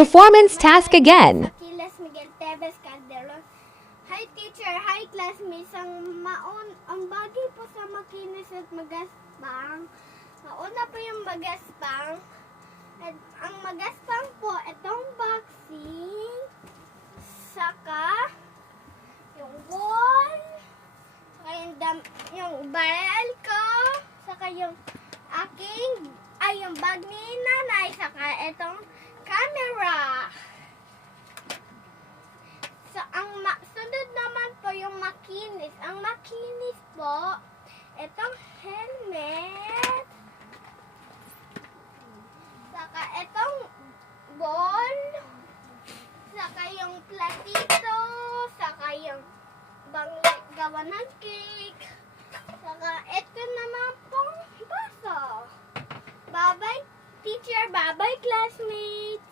performance task again. Aquiles Miguel Tevez Calderon. Hi teacher, hi classmates. Ang bagay po sa makinis at magaspang. Mauna po yung magaspang. At ang magaspang po, itong boxing. Saka yung wall. Saka yung barrel ko. Saka yung yung bag ni nanay. Saka itong camera. So, sunod naman po yung makinis. Ang makinis po, itong helmet, saka itong ball, saka yung platito, saka yung gawa ng cake, saka ito naman pong baso. Bye-bye, teacher. Bye-bye, classmates.